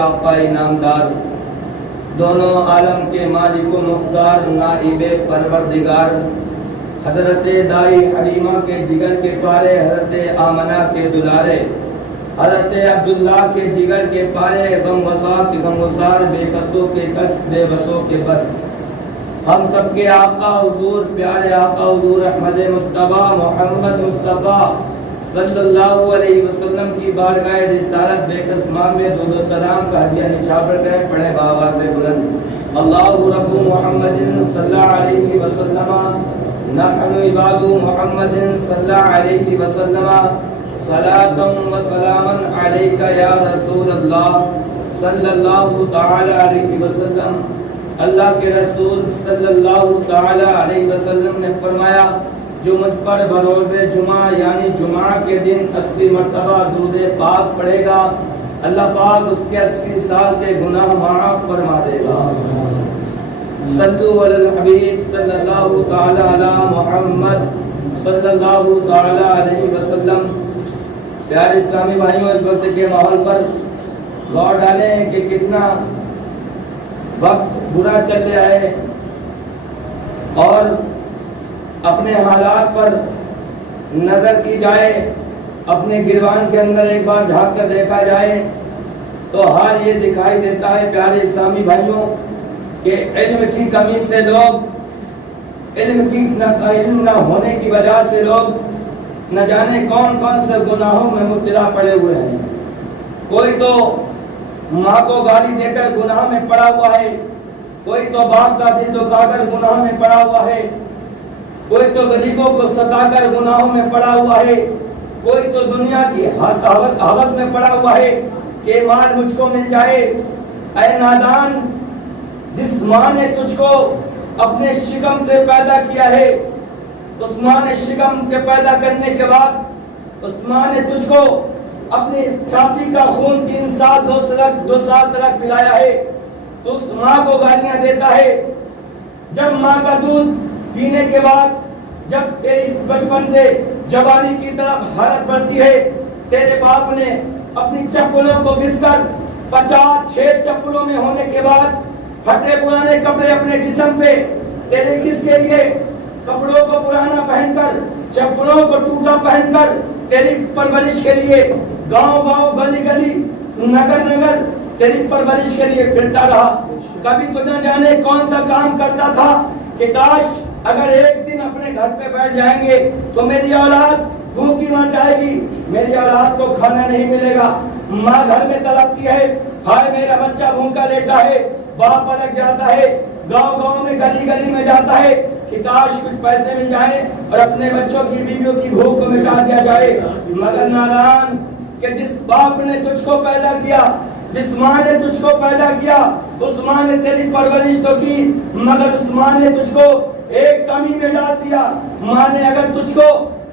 آقا نامدار، دونوں عالم کے مالک و مختار، نائب پروردگار، حضرت دائی حلیمہ کے جگر کے پارے، حضرت آمنہ کے دلارے، حضرت عبداللہ کے جگر کے پارے، غم وسا کے غم وسار، بے کسوں کے کس، بے بسوں کے بس، ہم سب کے آقا حضور، پیارے آقا حضور احمد مصطفیٰ محمد مصطفیٰ صلی اللہ علیہ وسلم کی بارگاہ رسالت بے قسماں میں درود و سلام کا ہدیہ نچھاور کریں، پڑھیں بآواز بلند، اللہ رب محمد صلی اللہ علیہ وسلم، نحن عباد محمد صلی اللہ علیہ وسلم، صلاۃ و سلاما علیک یا رسول اللہ صلی اللہ تعالی علیہ وسلم۔ اللہ کے رسول صلی اللہ تعالی علیہ وسلم نے فرمایا، جو مجھ پر بروز جمعہ یعنی جمعہ کے دن 80 مرتبہ درود پاک پڑھے گا، اللہ پاک اس کے 80 سال کے گناہ معاف فرما دے گا۔ صلو علی الحبیب صلی اللہ تعالی علی محمد صلی اللہ تعالی علیہ وسلم۔ پیارے اسلامی بھائیوں، اس وقت کے ماحول پر غور ڈالیں کہ کتنا وقت برا چل رہا ہے، اور اپنے حالات پر نظر کی جائے، اپنے گروان کے اندر ایک بار جھانک کر دیکھا جائے تو حال یہ دکھائی دیتا ہے پیارے اسلامی بھائیوں کہ علم کی کمی سے لوگ، علم نہ ہونے کی وجہ سے لوگ نہ جانے کون کون سے گناہوں میں مبتلا پڑے ہوئے ہیں۔ کوئی تو ماں کو گالی دے کر گناہ میں پڑا ہوا ہے، کوئی تو باپ کا دل دکھا کر گناہ میں پڑا ہوا ہے، کوئی تو غریبوں کو ستا کر گناہوں میں پڑا ہوا ہے، کوئی تو دنیا کی حوث میں پڑا ہوا ہے کہ مال مجھ کو مل جائے۔ اے نادان، جس ماں نے تجھ کو اپنے شکم سے پیدا کیا ہے، اس ماں نے شکم کے پیدا کرنے کے بعد اس ماں نے تجھ کو اپنی چھاتی کا خون 3 سال 2 سال تک پلایا ہے، تو اس ماں کو گالیاں دیتا ہے۔ جب ماں کا دودھ پینے کے بعد جب تیری بچپن سے جوانی کی طرف حالت بڑھتی ہے، تیرے باپ نے اپنی چپلوں کو گھس کر 50-6 چپلوں میں ہونے کے بعد پھٹے پرانے کپڑے اپنے جسم پہ تیرے کس کے لیے، کپڑوں کو پرانا پہن کر، چپلوں کو ٹوٹا پہن کر تیری پرورش کے لیے گاؤں گاؤں گلی گلی نگر نگر تیری پرورش کے لیے پھرتا رہا۔ کبھی تو نہ جانے کون سا کام کرتا تھا کہ کاش اگر ایک دن اپنے گھر پہ بیٹھ جائیں گے تو میری اولاد بھوکی مر جائے گی، میری اولاد کو کھانا نہیں ملے گا۔ ماں گھر میں تڑپتی ہے، ہائے میرا بچہ بھوکا لیٹا ہے، باپ الگ جاتا ہے، گاؤں گاؤں میں گلی گلی میں جاتا ہے کہ کاش کچھ پیسے مل جائیں اور اپنے بچوں کی بیویوں کی بھوک کو مٹا دیا جائے۔ مگر نادان کہ جس باپ نے تجھ کو پیدا کیا، جس ماں نے تجھ کو پیدا کیا، اس ماں نے تیری پرورش تو کی، مگر اس ماں نے تجھ کو ایک کمی میں ڈال دیا۔ ماں نے اگر تجھ کو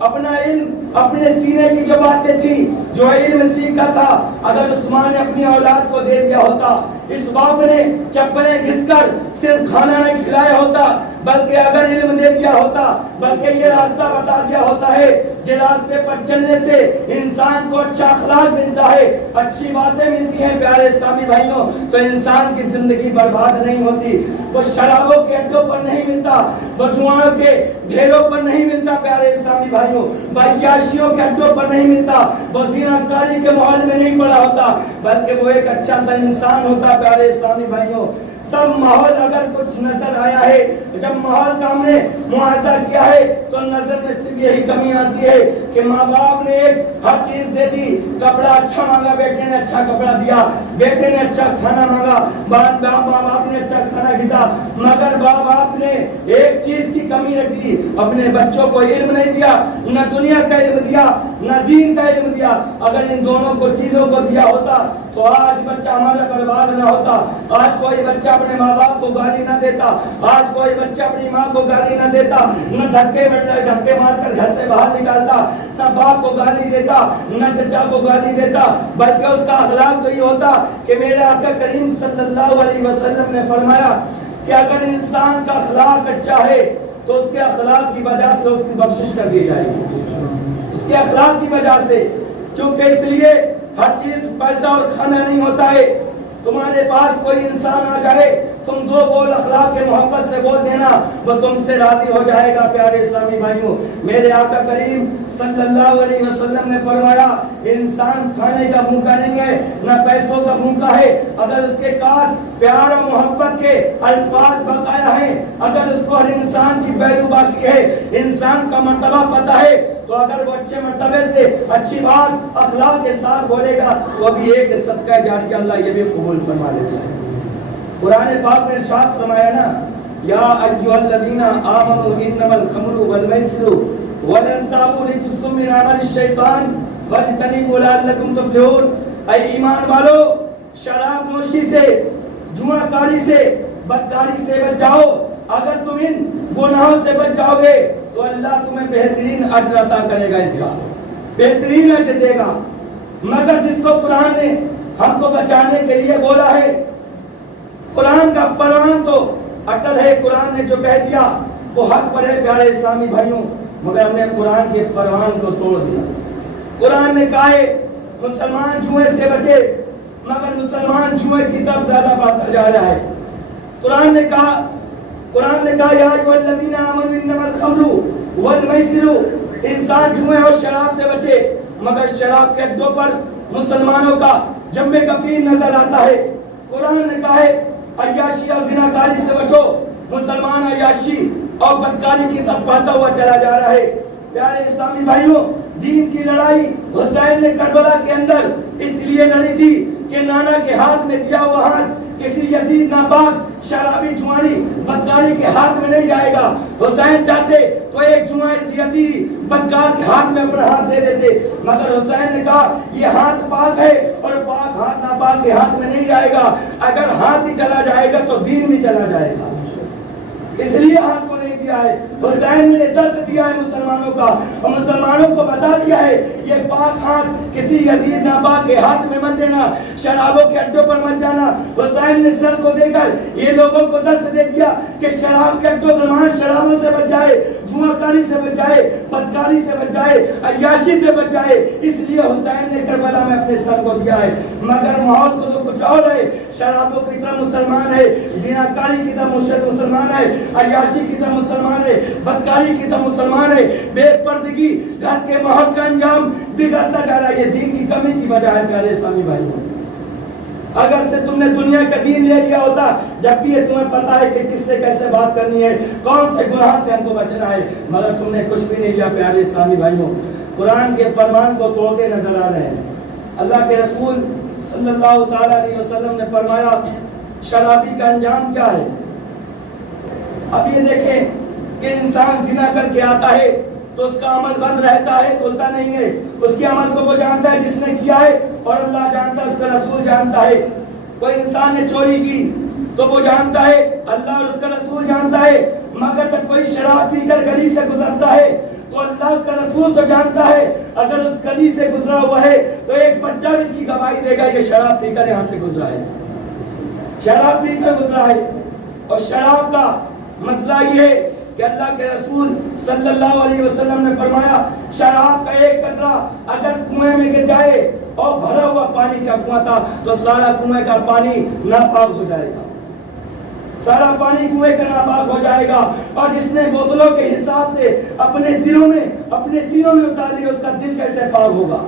اپنا علم، اپنے سینے کی جو باتیں تھی، جو علم سیکھا تھا، اگر اس ماں نے اپنی اولاد کو دے دیا ہوتا، اس باپ نے چپلیں گھس کر صرف کھانا نہیں کھلایا ہوتا، بلکہ اگر علم دے دیا ہوتا، بلکہ یہ راستہ بتا دیا ہوتا ہے جس راستے پر چلنے سے انسان کو اچھا اخلاق ملتا ہے، اچھی باتیں ملتی ہیں پیارے اسلامی بھائیوں، تو انسان کی زندگی برباد نہیں ہوتی۔ وہ شرابوں کے اڈوں پر نہیں ملتا، وہ جوانوں کے ڈھیروں پر نہیں ملتا پیارے اسلامی بھائیوں، بائیاشیوں کے اڈوں پر نہیں ملتا، وہ زیناکاری کے ماحول میں نہیں پڑا ہوتا، بلکہ وہ ایک اچھا سا انسان ہوتا پیارے اسلامی بھائیوں۔ سب ماحول اگر کچھ نظر آیا ہے، جب ماحول کا ہم نے معاہدہ کیا ہے تو نظر میں صرف یہی کمی آتی ہے کہ ماں باپ نے ایک ہر چیز دے دی، کپڑا اچھا مانگا، بیٹے نے اچھا کپڑا دیا، بیٹے نے اچھا کھانا مانگا، ماں باپ نے اچھا کھانا کھلایا، مگر ماں باپ نے ایک چیز کی کمی رکھ دی، اپنے بچوں کو علم نہیں دیا، نہ دنیا کا علم دیا، نہ دین کا علم دیا۔ اگر ان دونوں کو چیزوں کو دیا ہوتا تو آج بچہ ہمارا برباد نہ ہوتا، آج کوئی بچہ اپنے ماں باپ کو گالی نہ دیتا، آج کوئی بچہ اپنی ماں کو گالی نہ دیتا، نہ دھکے مار کر گھر سے باہر نکالتا، نہ باپ کو گالی دیتا، نہ چچا کو گالی دیتا، بلکہ اس کا اخلاق تو یہ ہوتا کہ میرے آقا کریم صلی اللہ علیہ وسلم نے فرمایا کہ اگر انسان کا اخلاق اچھا ہے تو اس کے اخلاق کی وجہ سے اس کی بخشش کر دی جائے گی، اس کے اخلاق کی وجہ سے، کیونکہ اس لیے ہر چیز پیسہ اور کھانا نہیں ہوتا ہے، تمہارے پاس کوئی انسان آ جائے تم دو بول اخلاق کے محبت سے بول دینا وہ تم سے راضی ہو جائے گا۔ پیارے اسلامی بھائیوں، میرے آقا کریم صلی اللہ علیہ وسلم نے فرمایا انسان کھانے کا بھوکا نہیں ہے نہ پیسوں کا بھوکا ہے، اگر اس کے پاس پیار اور محبت کے الفاظ بقایا ہیں، اگر اس کو ہر انسان کی پہلو باقی ہے، انسان کا مرتبہ پتہ ہے، تو اگر وہ اچھے مرتبے سے اچھی بات اخلاق کے ساتھ بولے گا تو ابھی ایک صدقہ جاریہ اللہ یہ بھی قبول فرما لیتا ہے۔ قرآن پاک میں ارشاد فرمایا نا یا ایھا الذین آمنوا انما الخمر والمیسر والانصاب رجس من عمل الشیطان فاجتنبوه لعلکم تفلحون۔ اے ایمان والو، شراب نوشی سے، جوا کاری سے، بدکاری سے بچ جاؤ۔ اگر تم ان گناہوں سے بچ جاؤ گے تو اللہ تمہیں بہترین اجر عطا کرے گا، اس کا بہترین اجر دے گا۔ مگر جس کو قرآن نے ہم کو بچانے کے لیے بولا ہے، قرآن کا فرمان تو اٹل ہے، قرآن نے جو کہہ دیا وہ حق پر ہے پیارے اسلامی بھائیوں، مگر ہم نے قرآن کے فرمان کو توڑ دیا۔ قرآن نے کہا ہے مسلمان جوئے سے بچے، مگر مسلمان جوئے کی طرف زیادہ بڑھتا جا رہا ہے۔ قرآن نے کہا یا ایھا الذین آمنوا انما الخمر والمیسر، انسان جوئے اور شراب سے بچے، مگر شراب کے اڈوں پر مسلمانوں کا جم کفیر نظر آتا ہے۔ قرآن نے کہا ہے عیاشی اور زناکاری سے بچو، مسلمان عیاشی اور بدکاری کی طرف بڑھتا ہوا چلا جا رہا ہے۔ پیارے اسلامی بھائیوں، دین کی لڑائی حسین نے کربلا کے اندر اس لیے لڑی تھی کہ نانا کے ہاتھ میں دیا ہوا ہاتھ کسی یزید ناپاک شرابی جوانی بدکاری کے ہاتھ میں نہیں جائے گا۔ حسین چاہتے تو ایک جوانی بدکار کے ہاتھ میں اپنا ہاتھ دے دیتے، مگر حسین نے کہا یہ ہاتھ پاک ہے اور پاک ہاتھ ناپاک کے ہاتھ میں نہیں جائے گا۔ اگر ہاتھ ہی چلا جائے گا تو دین بھی چلا جائے گا، اس لیے ہاتھ کو نہیں دیا ہے۔ حسین نے درس دیا ہے مسلمانوں کا اور مسلمانوں کو بتا دیا ہے یہ پاک ہاتھ کسی یزید ناپاک کے ہاتھ میں مت دینا، شرابوں کے اڈوں پر مت جانا۔ حسین نے سر کو دے کر یہ لوگوں کو درس دے دیا کہ شراب کے اڈوں پر شرابوں سے بچ جائے، جوا کاری سے بچ جائے، بدکاری سے بچ جائے، عیاشی سے بچ جائے، اس لیے حسین نے کربلا میں اپنے سر کو دیا ہے۔ مگر ماحول کو تو کچھ اور ہے، شرابوں کی طرح مسلمان ہے، زناکاری کی طرح مسلمان ہے، عیاشی کی طرح مسلمان ہے، بدکاری کی طرح مسلمان ہے، بے پردگی گھر کے ماحول کا انجام بگڑتا جا رہا ہے۔ یہ دین کی کمی کی وجہ ہے پیارے اسلامی بھائیوں۔ اگر سے تم نے دنیا کا دین لے لیا ہوتا، جب بھی یہ تمہیں پتا ہے کہ کس سے کیسے بات کرنی ہے، کون سے گناہ سے ہم کو بچنا ہے، مگر تم نے کچھ بھی نہیں لیا پیارے اسلامی بھائیوں۔ قرآن کے فرمان کو توڑتے نظر آ رہے ہیں۔ اللہ کے رسول صلی اللہ تعالی علیہ وسلم نے فرمایا شرابی کا انجام کیا ہے؟ اب یہ دیکھیں کہ انسان زنا کر کے آتا ہے تو اس کا عمل بند رہتا ہے، کھلتا نہیں ہے۔ اس کے عمل کو وہ جانتا ہے جس نے کیا ہے، اور اللہ جانتا ہے، اس کا رسول جانتا ہے۔ کوئی انسان نے چوری کی تو وہ جانتا ہے، اللہ اور اس کا رسول جانتا ہے۔ مگر جب کوئی شراب پی کر گلی سے گزرتا ہے تو اللہ اس کا رسول تو جانتا ہے، اگر اس گلی سے گزرا ہوا ہے تو ایک بچہ بھی اس کی گواہی دے گا یہ شراب پی کر یہاں سے گزرا ہے، شراب پی کر گزرا ہے۔ اور شراب کا مسئلہ یہ ہے کہ اللہ کے رسول صلی اللہ علیہ وسلم نے فرمایا شراب کا ایک قطرہ اگر کنویں میں گر جائے اور بھرا ہوا پانی کا کنواں تھا تو سارا کنویں کا پانی ناپاک ہو جائے گا، سارا پانی کنویں کا ناپاک ہو جائے گا۔ اور جس نے بوتلوں کے حساب سے اپنے دلوں میں اپنے سینوں میں اتار لیا اس کا دل کیسے پاک ہوگا،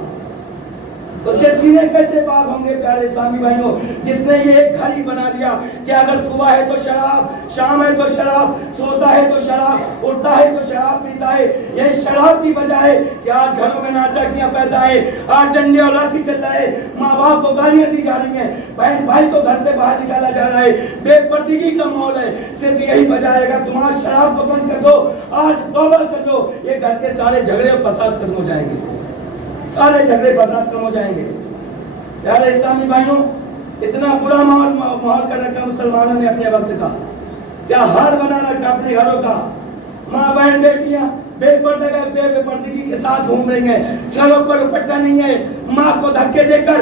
اس کے سینے کیسے پاک ہوں گے پیارے اسلامی بھائیوں۔ جس نے یہ ایک گھڑی بنا لیا کہ اگر صبح ہے تو شراب، شام ہے تو شراب، سوتا ہے تو شراب، اٹھتا ہے تو شراب پیتا ہے، یہ شراب کی وجہ ہے کہ آج گھروں میں ناچاکیاں پیدا ہے، آج ڈنڈے اور لاٹھی چل رہا ہے، ماں باپ کو گالیاں دی جا رہی ہیں، بہن بھائی کو گھر سے باہر نکالا جا رہا ہے، بے پردگی کا ماحول ہے۔ صرف یہی وجہ ہے اگر تم آج شراب کو بند کر دو، آج توبہ کر لو، یہ گھر کے سارے جھگڑے اور فساد ختم ہو جائیں گے، سارے جھگڑے فساد کم ہو جائیں گے۔ پیارے اسلامی بھائیوں، اتنا برا ماحول کر رکھا مسلمانوں نے اپنے وقت کا، کیا حال بنا رکھا اپنے گھروں کا۔ ماں بہن بیٹیاں بے پردگی کے ساتھ گھوم رہی ہیں، سروں پر دوپٹہ نہیں ہے، ماں کو دھکے دے کر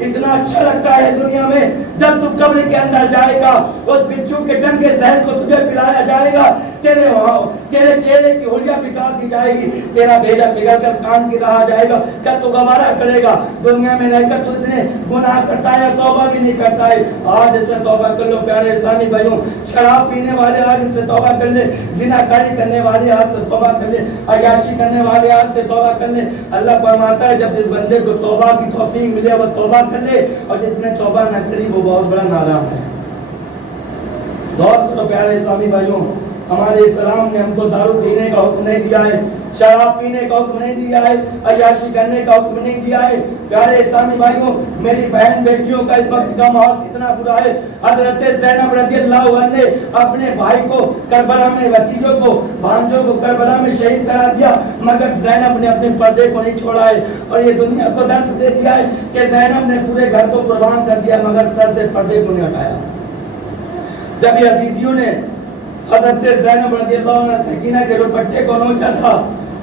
اتنا اچھا لگتا ہے دنیا میں جب تو قبر کے اندر جائے گا اس بچھو کے ڈنگ کے زہر کو تجھے پلایا جائے گا, تیرے چہرے کی حلیہ بکا دی جائے گی, تیرا بھیجا پگھل کر کان کی رہا جائے گا, کیا تو گوارا کرے گا؟ دنیا میں رہ کر تو اتنے گناہ کرتا ہے, توبہ بھی نہیں کرتا ہے. آج سے توبہ کر لو پیارے اسلامی بھائیوں. شراب پینے والے آج سے توبہ کر لے, زنا کاری کرنے والے آج سے توبہ کر لے, عیاشی کرنے والے آج سے توبہ کر لے. اللہ فرماتا ہے جب جس بندے کو توبہ کی توفیق ملے وہ توبہ کر لے, اور جس نے توبہ نہ کری وہ بہت بڑا نادام ہے. غور کرو پیارے اسلامی بھائیوں, ہمارے اسلام نے ہم کو دارو پینے کا حکم نہیں دیا ہے, شراب پینے کا حکم نہیں دیا ہے, عیاشی کرنے کا حکم نہیں دیا ہے. پیارے اسلامی بھائیوں, میری بہن بیٹیوں کا اس وقت کا ماحول کتنا برا ہے. حضرت زینب رضی اللہ عنہ نے اپنے بھائی کو کربلا میں, بھتیجوں کو, بھانجوں کو کربلا میں شہید کرا دیا, مگر زینب نے اپنے پردے کو نہیں چھوڑا ہے. اور یہ دنیا کو درس دے دیا ہے کہ زینب نے پورے گھر کو قربان کر دیا مگر سر سے پردے کو نہیں ہٹایا. جب یزیدیوں نے حضرت زینب رضی اللہ عنہ سکینہ کے دوپٹے کو نوچا تھا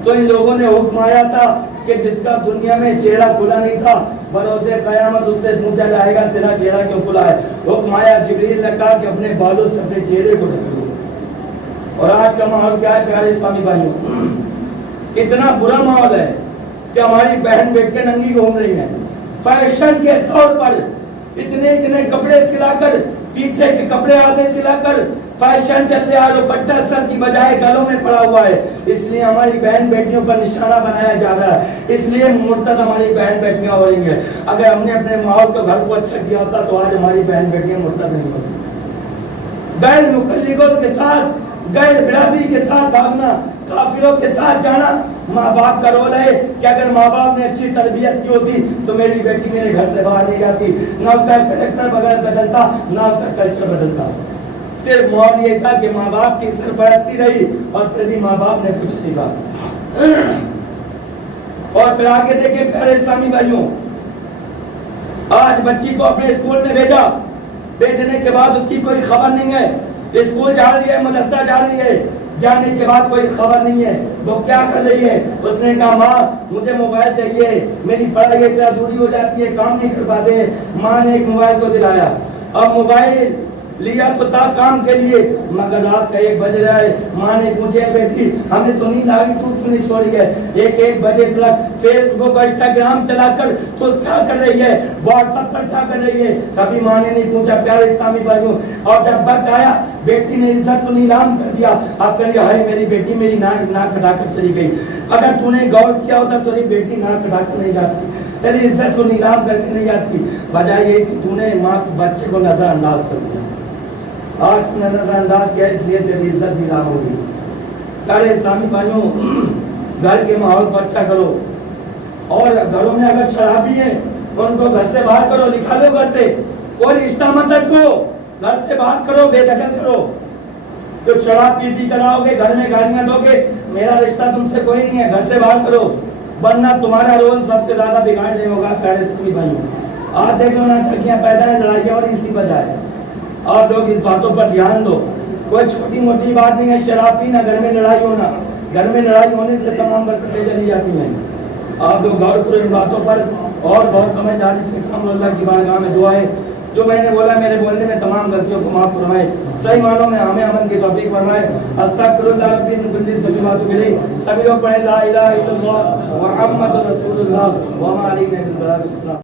تو ان لوگوں نے حکم آیا تھا کہ جس کا دنیا میں چہرہ کھلا نہیں تھا بروز قیامت اس سے پوچھا جائے گا تیرا چہرہ کیوں کھلا ہے. حکم آیا, جبریل نے کہا کہ اپنے بالوں سے اپنے چہرے کو ڈھک لو. اور آج کا ماحول کیا ہے پیارے اسلامی بھائیوں, اتنا برا ماحول ہے کہ ہماری بہن بیٹھ کے ننگی گھوم رہی ہیں. فیشن کے طور پر اتنے کپڑے سلا کر, پیچھے کے کپڑے آدھے سلا کر فیشن چل رہا ہے, دوپٹہ سر کی بجائے گلوں میں پڑا ہوا ہے. اس لیے ہماری بہن بیٹیوں پر نشانہ بنایا جا رہا ہے, اس لیے مرتد ہماری بہن بیٹیاں ہو رہی ہیں. اگر ہم نے اپنے ماحول کو, گھر کو اچھا کیا ہوتا تو آج ہماری بہن بیٹیاں مرتد نہیں ہوتی. غیر مقلدوں کے ساتھ, غیر برادری کے ساتھ بھاگنا, کافروں کے ساتھ جانا ماں باپ کا رول ہے کہ اگر ماں باپ نے اچھی تربیت کی ہوتی تو میری بیٹی میرے گھر سے باہر نہیں جاتی, نہ اس کا کریکٹر بدلتا نہ اس کا کلچر بدلتا. صرف ماحول یہ تھا کہ ماں باپ کی سرپرستی رہی اور پھر بھی ماں باپ نے کچھ نہیں کہا. اور پھر آگے دیکھیں پیارے اسلامی بھائیوں, آج بچی کو اپنے اسکول میں بھیجا, بھیجنے کے بعد اس کی کوئی خبر نہیں ہے, اسکول جا رہی ہے, مدرسہ جا رہی ہے, جانے کے بعد کوئی خبر نہیں ہے. وہ کیا کر رہی ہے؟ اس نے کہا ماں مجھے موبائل چاہیے, میری پڑھائی سے ادھوری ہو جاتی ہے, کام نہیں کر پاتے. ماں نے ایک موبائل کو دلایا. اب موبائل لیا تو تھا کام کے لیے, مگر رات کا 1 بج رہا ہے. ماں نے پوچھے بیٹی ہمیں تو نیند آ گئی, تو کیوں نہیں سو رہی ہے؟ 1 بجے تک فیس بک انسٹاگرام چلا کر تو کیا کر رہی ہے, واٹس ایپ پر کیا کر رہی ہے؟ کبھی ماں نے نہیں پوچھا پیارے اسلامی بھائیوں. اور جب وقت آیا بیٹی نے عزت کو نیلام کر دیا. آپ کہیے ہائے میری بیٹی میری ناک کٹا کر چلی گئی. اگر تو نے غور کیا ہوتا تو تیری بیٹی ناک کٹا کر نہیں جاتی, تیری عزت کو نیلام کر کے نہیں جاتی. وجہ یہ کہ تو نے ماں بچے کو نظر انداز کر دیا. آج نظر انداز کیا, اس لیے تیری عزت نیلام ہوگی. پیارے اسلامی بھائیوں, گھر کے ماحول کو اچھا کرو. اور گھروں میں اگر شرابی ہیں ان کو گھر سے باہر کرو, نکالو گھر سے, کوئی رشتہ مت رکھو, گھر سے باہر کرو, بے دخل کرو. جو شراب پیتی چلاؤ گے, گھر میں گالیاں دو گے, میرا رشتہ تم سے کوئی نہیں ہے, گھر سے باہر کرو, ورنہ تمہارا رول سب سے زیادہ بگاڑ نہیں ہوگا. پیارے اسلامی بھائیوں, آج دیکھ لو نا چھکیاں پیدا ہیں, لڑائیاں اور اسی وجہ ہے. اور لوگ اس باتوں پر دھیان دو, کوئی چھوٹی موٹی بات نہیں ہے شراب پینا, گھر میں لڑائی ہونا, گھر میں لڑائی ہونے سے تمام برکتیں چلی جاتی ہیں. آپ لوگ غور کرو ان باتوں پر اور بہت سمجھداری سے کام. اللہ کی بارگاہ میں دعا ہے جو میں نے بولا میرے بولنے میں تمام غلطیوں کو معاف فرمائے, صحیح معنوں میں ہمیں عمل کی توفیق فرمائے. استغفر اللہ ربی من کل ذنب واتوب الیہ. سبھی لوگ پڑھیں لا الہ الا اللہ محمد رسول اللہ وما علیہ الصلوۃ والسلام.